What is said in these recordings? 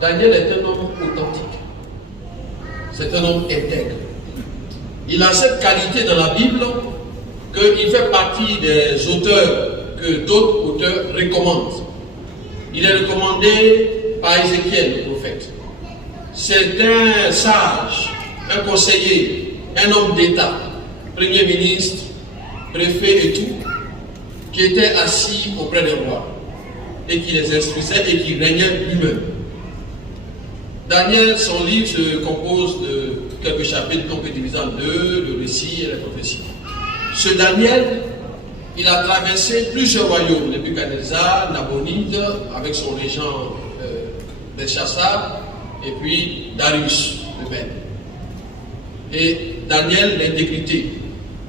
Daniel est un homme authentique. C'est un homme intègre. Il a cette qualité dans la Bible qu'il fait partie des auteurs que d'autres auteurs recommandent. Il est recommandé par Ézéchiel, le prophète. C'est un sage, un conseiller, un homme d'État, premier ministre, préfet et tout, qui était assis auprès des rois et qui les instruisait et qui régnait lui-même. Daniel, son livre se compose de quelques chapitres qu'on peut diviser en deux, le récit et la prophétie. Ce Daniel, il a traversé plusieurs royaumes, Nebuchadnezzar, Nabonide, avec son régent Belshazzar, et puis Darius, le Mède. Et Daniel, l'intégrité,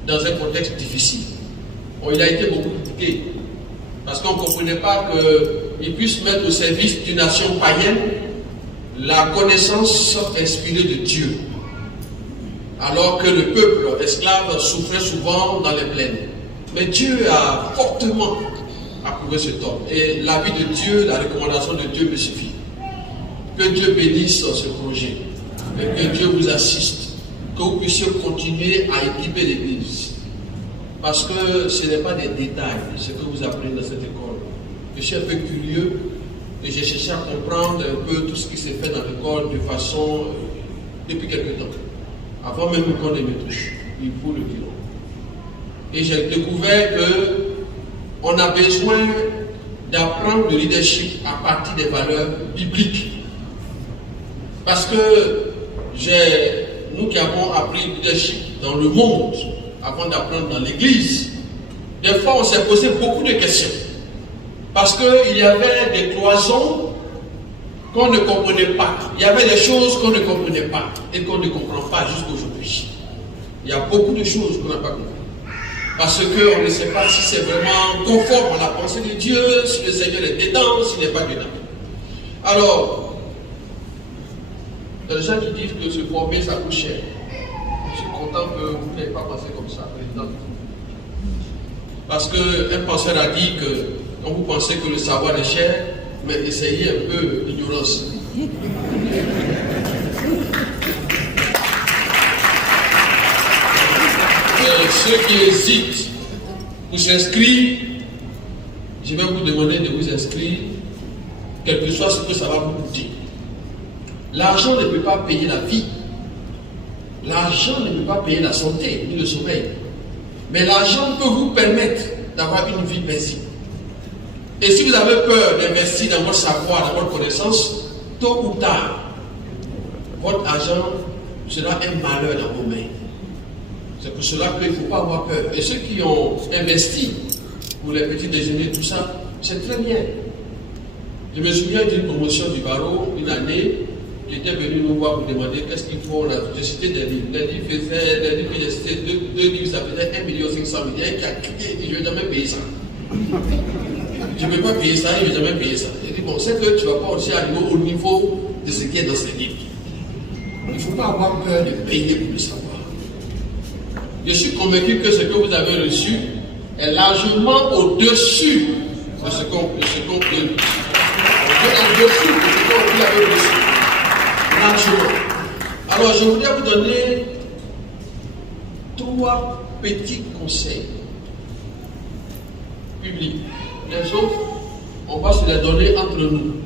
dans un contexte difficile. Bon, il a été beaucoup critiqué, parce qu'on ne comprenait pas qu'il puisse mettre au service d'une nation païenne la connaissance inspirée de Dieu, alors que le peuple esclave souffrait souvent dans les plaines. Mais Dieu a fortement approuvé ce tort. Et l'avis de Dieu, la recommandation de Dieu me suffit. Que Dieu bénisse ce projet. Et que Dieu vous assiste. Que vous puissiez continuer à équiper l'Église. Parce que ce n'est pas des détails, ce que vous apprenez dans cette école. Je suis un peu curieux et j'ai cherché à comprendre un peu tout ce qui s'est fait dans l'école de façon depuis quelque temps. Avant même qu'on ne me touche, il faut le dire. Et j'ai découvert qu'on a besoin d'apprendre le leadership à partir des valeurs bibliques. Parce que nous qui avons appris le leadership dans le monde, avant d'apprendre dans l'église, des fois on s'est posé beaucoup de questions. Parce qu'il y avait des cloisons qu'on ne comprenait pas. Il y avait des choses qu'on ne comprenait pas et qu'on ne comprend pas jusqu'aujourd'hui. Il y a beaucoup de choses qu'on n'a pas compris. Parce qu'on ne sait pas si c'est vraiment conforme à la pensée de Dieu, si le Seigneur est dedans, s'il n'est pas dedans. Alors, il y a des gens qui disent que se former, ça coûte cher. Je suis content que vous n'ayez pas pensé comme ça, président. Parce qu'un penseur a dit que quand vous pensez que le savoir est cher, mais essayez un peu l'ignorance. Ceux qui hésitent pour s'inscrire, je vais vous demander de vous inscrire, quel que soit ce que ça va vous coûter. L'argent ne peut pas payer la vie. L'argent ne peut pas payer la santé, ni le sommeil. Mais l'argent peut vous permettre d'avoir une vie paisible. Et si vous avez peur d'investir dans votre savoir, dans votre connaissance, tôt ou tard, votre argent sera un malheur dans vos mains. C'est pour cela qu'il ne faut pas avoir peur. Et ceux qui ont investi pour les petits déjeuners, tout ça, c'est très bien. Je me souviens d'une promotion du barreau, une année, qui était venu nous voir pour demander qu'est-ce qu'il faut. J'ai cité des livres. Les livres que j'ai cité, deux livres, ça faisait 1 500 000. Il y a un qui a crié, il dit, je ne vais jamais payer ça. Je ne peux pas payer ça, je ne vais jamais payer ça. Il dit, bon, c'est que tu ne vas pas aussi arriver au niveau de ce qui est dans ces livres. Il ne faut pas avoir peur de payer pour le savoir. Je suis convaincu que ce que vous avez reçu est largement au-dessus de ce qu'on peut. Au-dessus de ce que vous avez reçu. Largement. Alors, je voudrais vous donner 3 petits conseils publics. Les autres, on va se les donner entre nous.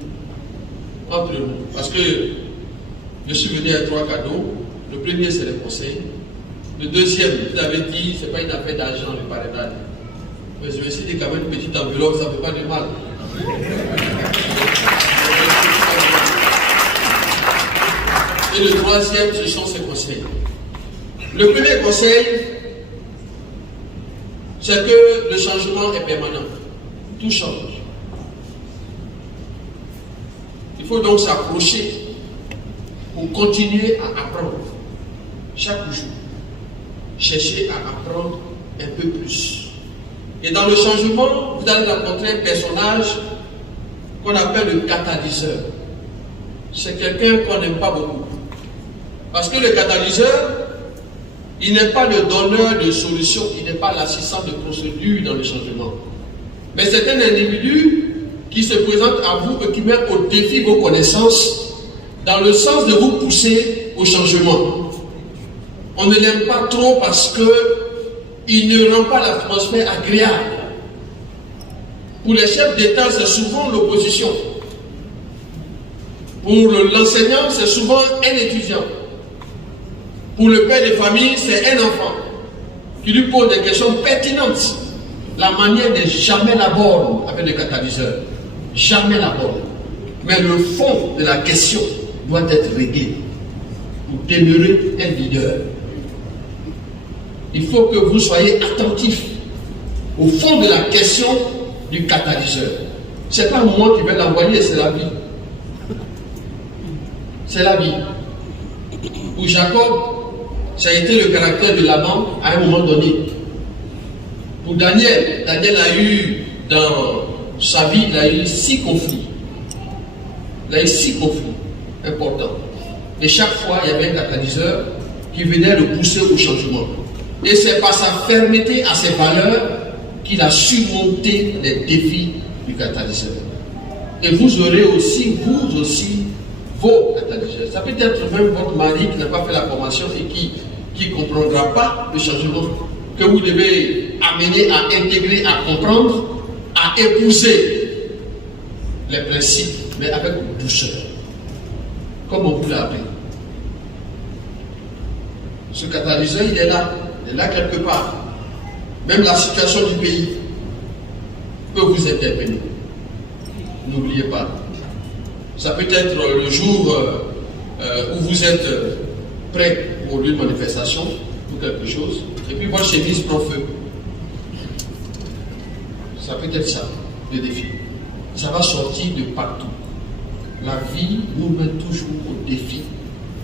Entre nous. Parce que je suis venu avec 3 cadeaux. Le premier, c'est les conseils. Le deuxième, vous avez dit, ce n'est pas une affaire d'argent, le parrainage. Mais je vais essayer quand même une petite enveloppe, ça ne fait pas de mal. Et le troisième, ce sont ces conseils. Le premier conseil, c'est que le changement est permanent. Tout change. Il faut donc s'approcher pour continuer à apprendre chaque jour. Cherchez à apprendre un peu plus. Et dans le changement, vous allez rencontrer un personnage qu'on appelle le catalyseur. C'est quelqu'un qu'on n'aime pas beaucoup. Parce que le catalyseur, il n'est pas le donneur de solutions, il n'est pas l'assistant de procédure dans le changement. Mais c'est un individu qui se présente à vous et qui met au défi vos connaissances dans le sens de vous pousser au changement. On ne l'aime pas trop parce qu'il ne rend pas l'atmosphère agréable. Pour les chefs d'État, c'est souvent l'opposition. Pour l'enseignant, c'est souvent un étudiant. Pour le père de famille, c'est un enfant qui lui pose des questions pertinentes. La manière de jamais l'aborder avec le catalyseur. Jamais l'aborder. Mais le fond de la question doit être réglé pour demeurer un leader. Il faut que vous soyez attentifs au fond de la question du catalyseur. Ce n'est pas moi qui vais l'envoyer, c'est la vie. C'est la vie. Pour Jacob, ça a été le caractère de Laban à un moment donné. Pour Daniel, Daniel a eu dans sa vie, il a eu 6 conflits. Il a eu 6 conflits importants. Et chaque fois, il y avait un catalyseur qui venait le pousser au changement. Et c'est par sa fermeté à ses valeurs qu'il a surmonté les défis du catalyseur. Et vous aurez aussi, vos catalyseurs. Ça peut être même votre mari qui n'a pas fait la formation et qui ne comprendra pas le changement que vous devez amener à intégrer, à comprendre, à épouser les principes, mais avec douceur. Comme on vous l'a appris. Ce catalyseur, il est là quelque part. Même la situation du pays peut vous interpeller. N'oubliez pas. Ça peut être le jour où vous êtes prêt pour une manifestation ou quelque chose, et puis votre chemise prend feu. Ça peut être ça, le défi. Ça va sortir de partout. La vie nous met toujours au défi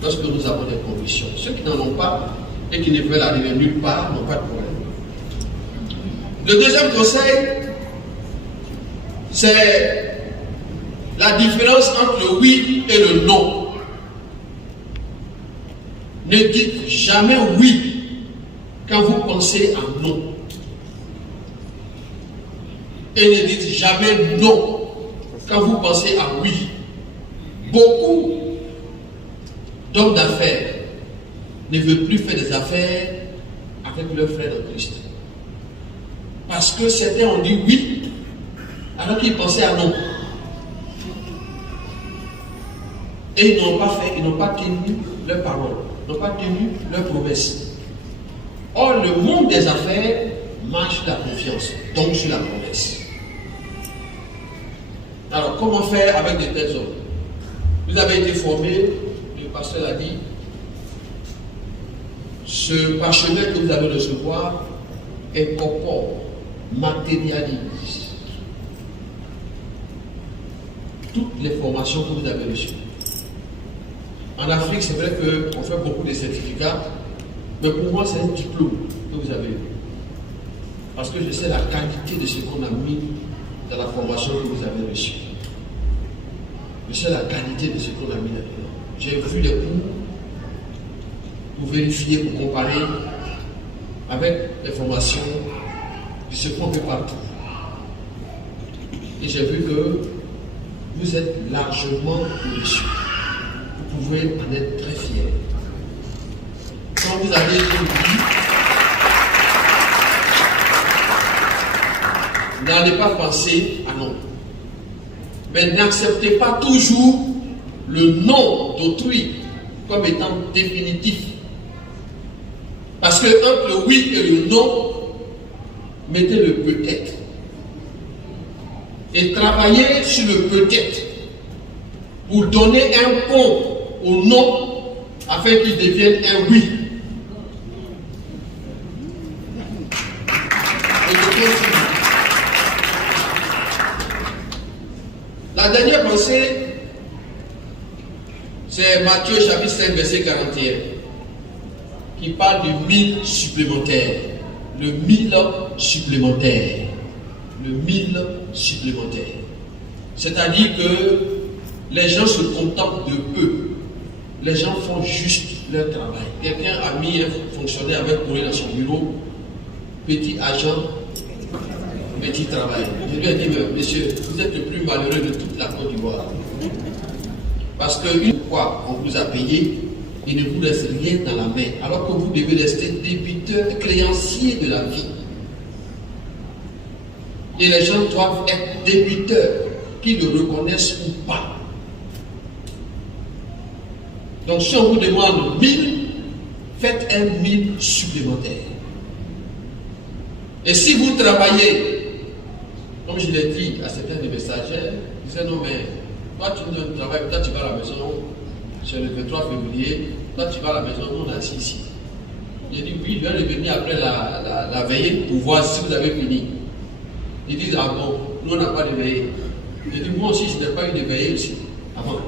lorsque nous avons des convictions. Ceux qui n'en ont pas et qui ne veulent arriver nulle part n'ont pas de problème. Le deuxième conseil, c'est la différence entre le oui et le non. Ne dites jamais oui quand vous pensez à non. Et ne dites jamais non quand vous pensez à oui. Beaucoup d'hommes d'affaires ne veulent plus faire des affaires avec leurs frères en Christ. Parce que certains ont dit oui, alors qu'ils pensaient à non. Et ils n'ont pas fait, ils n'ont pas tenu leurs paroles, ils n'ont pas tenu leurs promesses. Or, le monde des affaires marche sur la confiance, donc sur la promesse. Alors, comment faire avec de tels hommes? Vous avez été formé, le pasteur l'a dit, ce parchemin que vous allez recevoir incorpore, matérialise toutes les formations que vous avez reçues. En Afrique, c'est vrai qu'on fait beaucoup de certificats, mais pour moi, c'est un diplôme que vous avez eu. Parce que je sais la qualité de ce qu'on a mis dans la formation que vous avez reçue. Je sais la qualité de ce qu'on a mis là-dedans. J'ai vu les cours pour vérifier, pour comparer avec les formations de ce qu'on fait partout. Et j'ai vu que vous êtes largement au-dessus. Vous pouvez en être très fiers. Quand vous allez dire oui, n'allez pas penser à non. Mais n'acceptez pas toujours le non d'autrui comme étant définitif. Parce que entre le oui et le non, mettez le peut-être. Et travaillez sur le peut-être pour donner un pont au non afin qu'il devienne un oui. La dernière pensée, c'est Matthieu chapitre 5, verset 41, qui parle du 1000 supplémentaire. Le 1000 supplémentaire. Le 1000 supplémentaire. C'est-à-dire que les gens se contentent de peu. Les gens font juste leur travail. Quelqu'un a mis un fonctionnaire avec courrier dans son bureau, petit agent, petit travail. Je lui ai dit, monsieur, vous êtes le plus malheureux de toute la Côte d'Ivoire. Parce que pourquoi on vous a payé, il ne vous reste rien dans la main, alors que vous devez rester débiteur, créancier de la vie. Et les gens doivent être débiteurs, qu'ils le reconnaissent ou pas. Donc si on vous demande 1000, faites un 1000 supplémentaire. Et si vous travaillez, comme je l'ai dit à certains des messagers, ils disaient non mais toi tu ne travailles pas, toi tu vas à la maison, c'est le 23 février, toi tu vas à la maison, nous on est assis ici. J'ai dit oui, je vais revenir après la veillée pour voir si vous avez fini. Ils disent ah bon, nous on n'a pas de veillée. J'ai dit moi aussi je n'ai pas eu de veillée aussi, avant.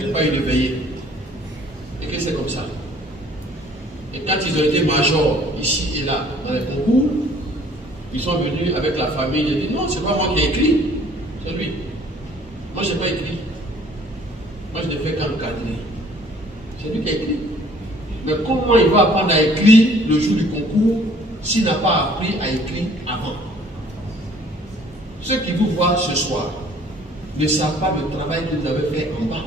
Je n'ai pas eu de veillée. Et que c'est comme ça. Et quand ils ont été majors ici et là dans les concours, ils sont venus avec la famille. Ils ont dit non, c'est pas moi qui ai écrit, c'est lui. Moi je n'ai pas écrit. Moi je ne fais qu'encadrer. C'est lui qui a écrit. Mais comment il va apprendre à écrire le jour du concours s'il n'a pas appris à écrire avant? Ceux qui vous voient ce soir ne savent pas le travail que vous avez fait en bas.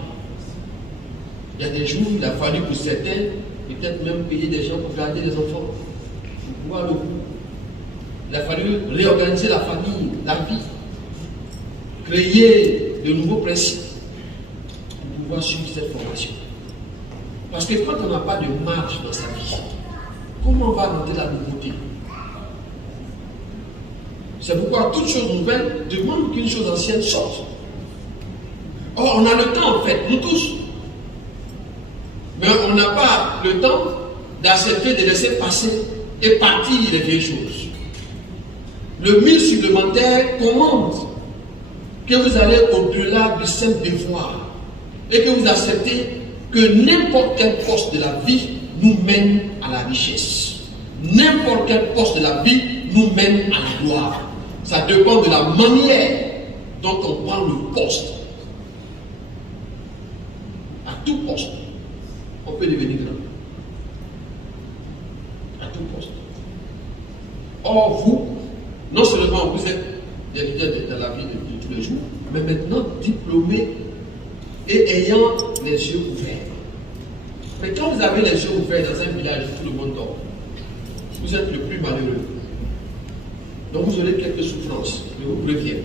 Il y a des jours, il a fallu pour certains, peut-être même payer des gens pour garder les enfants, pour pouvoir le coup. Il a fallu réorganiser la famille, la vie, créer de nouveaux principes pour pouvoir suivre cette formation. Parce que quand on n'a pas de marge dans sa vie, comment on va noter la nouveauté? C'est pourquoi toute chose nouvelle demande qu'une chose ancienne sorte. Or, on a le temps en fait, nous tous. Mais on n'a pas le temps d'accepter de laisser passer et partir les vieilles choses. Le 1000 supplémentaire commande que vous allez au-delà du simple devoir et que vous acceptez que n'importe quel poste de la vie nous mène à la richesse. N'importe quel poste de la vie nous mène à la gloire. Ça dépend de la manière dont on prend le poste. À tout poste, on peut devenir grand. À tout poste. Or, vous, non seulement vous êtes des leaders dans la vie de tous les jours, mais maintenant diplômés et ayant les yeux ouverts. Mais quand vous avez les yeux ouverts dans un village où tout le monde dort, vous êtes le plus malheureux. Donc vous aurez quelques souffrances, je vous préviens.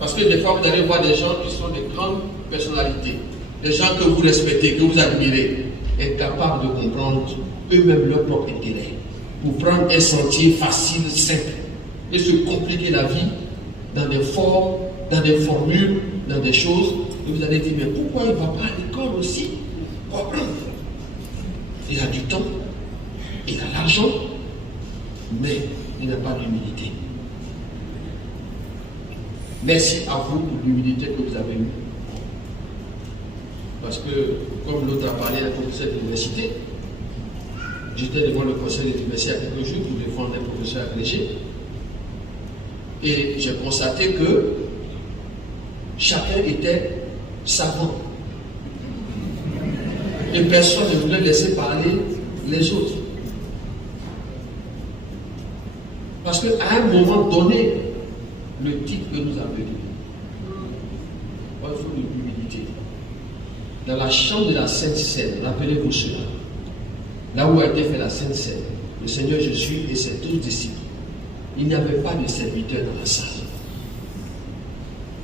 Parce que des fois, vous allez voir des gens qui sont de grandes personnalités, des gens que vous respectez, que vous admirez, incapables de comprendre eux-mêmes leur propre intérêt, pour prendre un sentier facile, simple, et se compliquer la vie dans des formes, dans des formules, dans des choses, et vous allez dire, mais pourquoi il ne va pas à l'école aussi pour apprendre? Il a du temps, il a l'argent, mais il n'a pas d'humilité. Merci à vous pour l'humilité que vous avez eue. Parce que, comme l'autre a parlé à la professeur de l'université, j'étais devant le conseil de l'université il y a quelques jours pour défendre un professeur agrégé. Et j'ai constaté que chacun était savant. Et personne ne voulait laisser parler les autres. Parce qu'à un moment donné, le titre que nous avons donné, il faut de l'humilité. Dans la chambre de la Sainte Seine, rappelez-vous cela, là où a été fait la Sainte Seine, le Seigneur Jésus et ses 12 disciples, il n'y avait pas de serviteurs dans la salle.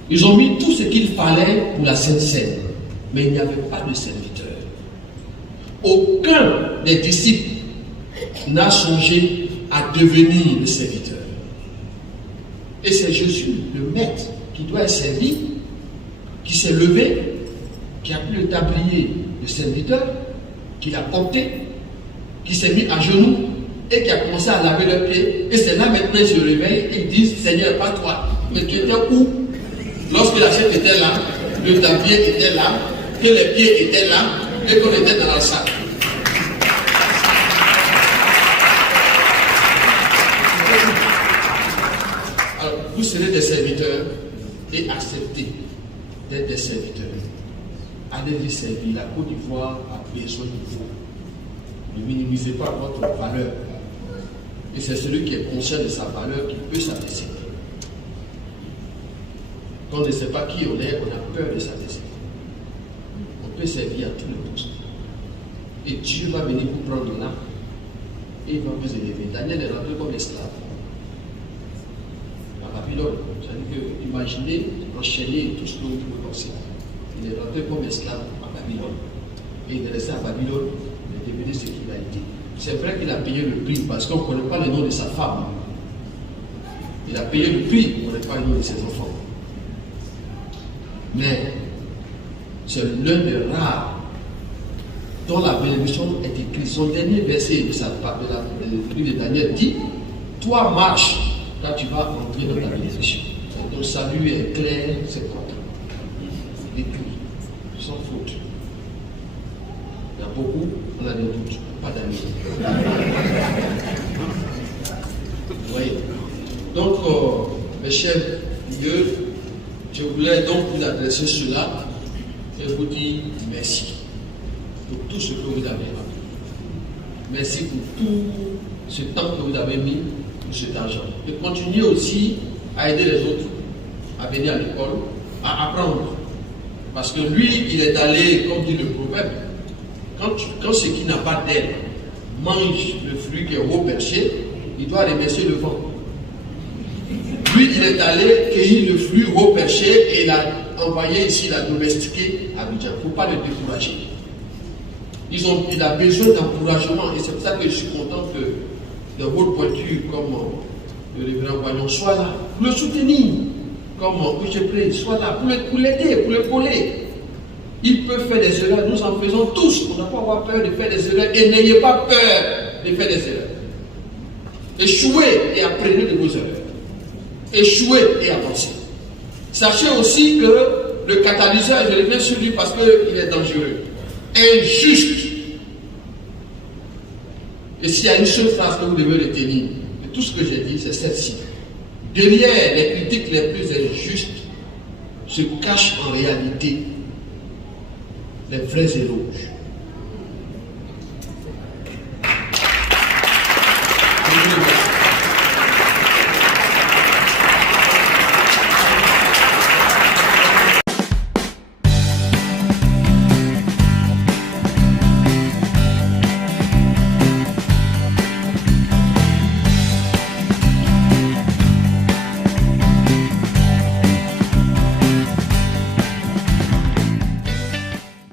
Ils ont mis tout ce qu'il fallait pour la Sainte Seine, mais il n'y avait pas de serviteurs. Aucun des disciples n'a songé à devenir le serviteur. Et c'est Jésus, le maître, qui doit être servi, qui s'est levé, qui a pris le tablier de serviteur, qui l'a porté, qui s'est mis à genoux et qui a commencé à laver leurs pieds. Et c'est là maintenant ils se réveillent et ils disent, Seigneur, pas toi. Mais qui était où? Lorsque la chaise était là, le tablier était là, que les pieds étaient là et qu'on était dans la salle. Alors, vous serez des serviteurs et acceptez d'être des serviteurs. Allez-y servir. La Côte d'Ivoire a besoin de vous. Ne minimisez pas votre valeur. Et c'est celui qui est conscient de sa valeur qui peut s'abaisser. Quand on ne sait pas qui on est, on a peur de s'abaisser. peut servir à tous les postes. Et Dieu va venir vous prendre là et il va vous élever. Daniel est rentré comme esclave à Babylone. C'est-à-dire que, imaginez, enchaîner tout ce que vous pouvez penser. Il est rentré comme esclave à Babylone. Et il est resté à Babylone, il est devenu ce qu'il a été. C'est vrai qu'il a payé le prix parce qu'on ne connaît pas le nom de sa femme. Il a payé le prix, on ne connaît pas le nom de ses enfants. Mais c'est l'un des rares dont la bénédiction est écrite. Son dernier verset de livre de Daniel dit: toi marche, quand tu vas entrer dans ta bénédiction. Ton salut est clair, c'est content. Écrit, sans faute. Il y a beaucoup, on a des doutes, pas d'amis. Vous voyez? Donc, mes chers lieux, je voulais donc vous adresser cela et vous dire merci pour tout ce que vous avez fait. Merci pour tout ce temps que vous avez mis pour cet argent. Et continuez aussi à aider les autres à venir à l'école, à apprendre. Parce que lui, il est allé, comme dit le proverbe, quand ce qui n'a pas d'aile mange le fruit qui est haut perché, il doit remercier le vent. Lui, il est allé cueillir le fruit haut perché et il a envoyé ici, il a domestiqué à Abidjan. Il ne faut pas le décourager. Il a besoin d'encouragement et c'est pour ça que je suis content que de votre pointure comme le révérend Guagnon soit là pour le soutenir, comme UGP soit là pour l'aider, pour l'épauler. Il peut faire des erreurs, nous en faisons tous. On n'a pas à avoir peur de faire des erreurs et n'ayez pas peur de faire des erreurs. Échouez et apprenez de vos erreurs. Échouez et avancez. Sachez aussi que le catalyseur, je reviens sur lui parce qu'il est dangereux, injuste. Et s'il y a une seule phrase que vous devez retenir de tout ce que j'ai dit, c'est celle-ci. Derrière les critiques les plus injustes se cachent en réalité les vrais éloges.